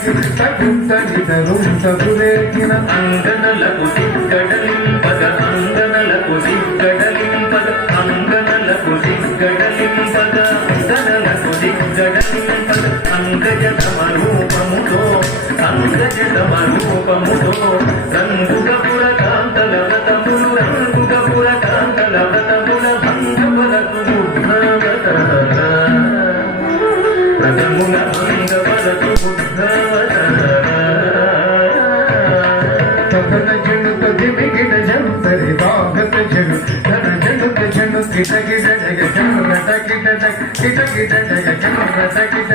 తగుత్తనితరుం తగులేకిన అంగనలకు సిగ్గడలింపద అంగనలకు సిగ్గడలింపద అంగనలకు సిగ్గడలింపద అంగనలకు సిగ్గడలింపద అంగజతమరూపముతో అంగజతమరూపముతో రంగుగపుర కాంతల వ్రతములు రంగుగపుర కాంతల వ్రతముల భంగపరకు బుద్ధవత వ్రతముల భంగపరకు బుద్ధవత తదన జనుత దిమిగిడ జంతరి దాగత జను ధన జనుత జను కిట గిట జగ జను రట కిట జగ కిట గిట జగ జను రట కిట